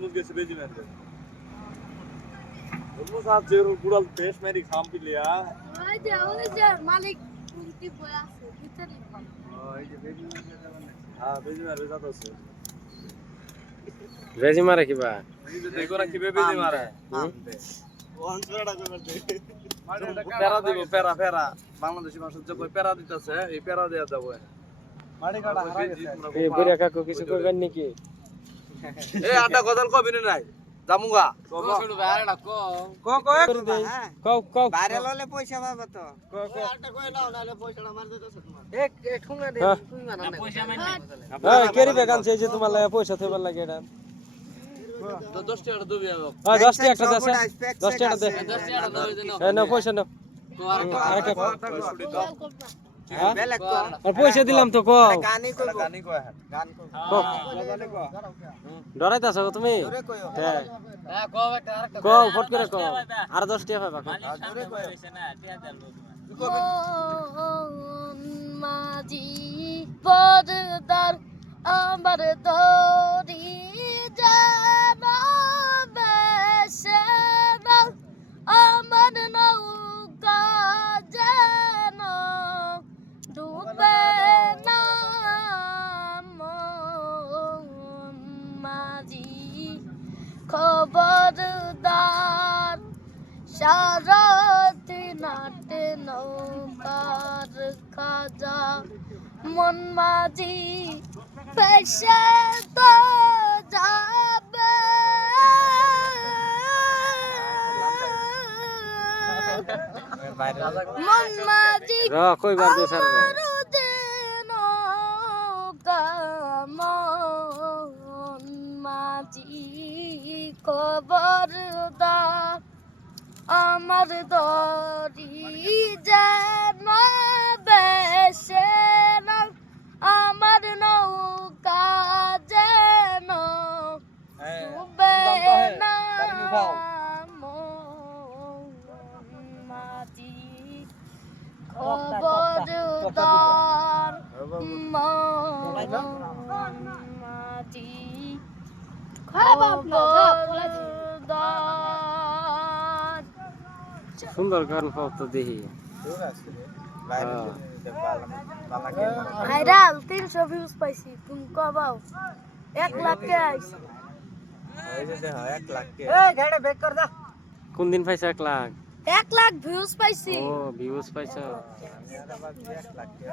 Hormuz গেছে বেজি মারতে হরমুজ আজ যে গুড়াল বেশ মেরি খাম পিলিয়া ওই যে মালিক কুন্তি বই আছে ভিতরে এই যে বেজি হ্যাঁ বেজি মারবে যাচ্ছে বেজি মারে কিবা এই যে দেখো না কিভাবে বেজি মারে প্যারা দিব প্যারা প্যারা বাংলাদেশি ভাষা যে কই প্যারা দিতেছে এই প্যারা দেয়া যাবো মাটি কাটা হারা গেছে এই বুড়া কাকু কিছু করবেন নাকি এই আটা গজাল কবি নাই জামুগা ছোট ভাইরা কো করে দেই কও কও ভাইরাল হলে পয়সা পাবে তো আটা কই নাও নালে পয়সাটা মার দিতেছ তোমার এক ঠুঙ্গা দে তুই মানা না পয়সা মানে এই কেরি বেগান সেই যে তোমার লাগে পয়সা থইবার লাগে এটা তো 10 টাকা দিবি আলো 10 টাকা একটা দেছে 10 টাকা দে 10 টাকা দাও দেন এই নাও পয়সা নাও তো আর আরেকটা হ্যাঁ বেলেগ কো আর পয়সা দিলাম তো কও গানি কইবো গানি কয় হ্যাঁ গান কইবো কও গজালে কয় ডরাইতাছো তুমি জোরে কইও হ্যাঁ হ্যাঁ কো একটা আরেকটা কও ফট করে কও আর 10 টাকা পাবা কও জোরে কইও মাঝি পদদার আমার দরি যেন বেশে না আমার নৌকা যেন ডুবে না মাঝি খবরদার সারথি নাটে নৌকার খাজা মন মাঝি পেশে তো যাবে মন মাঝি র কইবার দে স্যার মন মাঝি খবরদার আমার দরি যেন বেশে না আমার নৌকা যেন ডুবে না মাঝি খবরদার মাঝি খবরদার সুন্দর গান পাও তো দেখি ভাইরাল 300 ভিউজ পাইছি তুমি কবাও 1 লাখ কে আইছে এই যে দেখো 1 লাখ কে এই গাড়ি বেক কর দা কোন দিন পাইছে 1 লাখ 1 লাখ ভিউজ পাইছি ও ভিউজ পাইছো 1 লাখ কে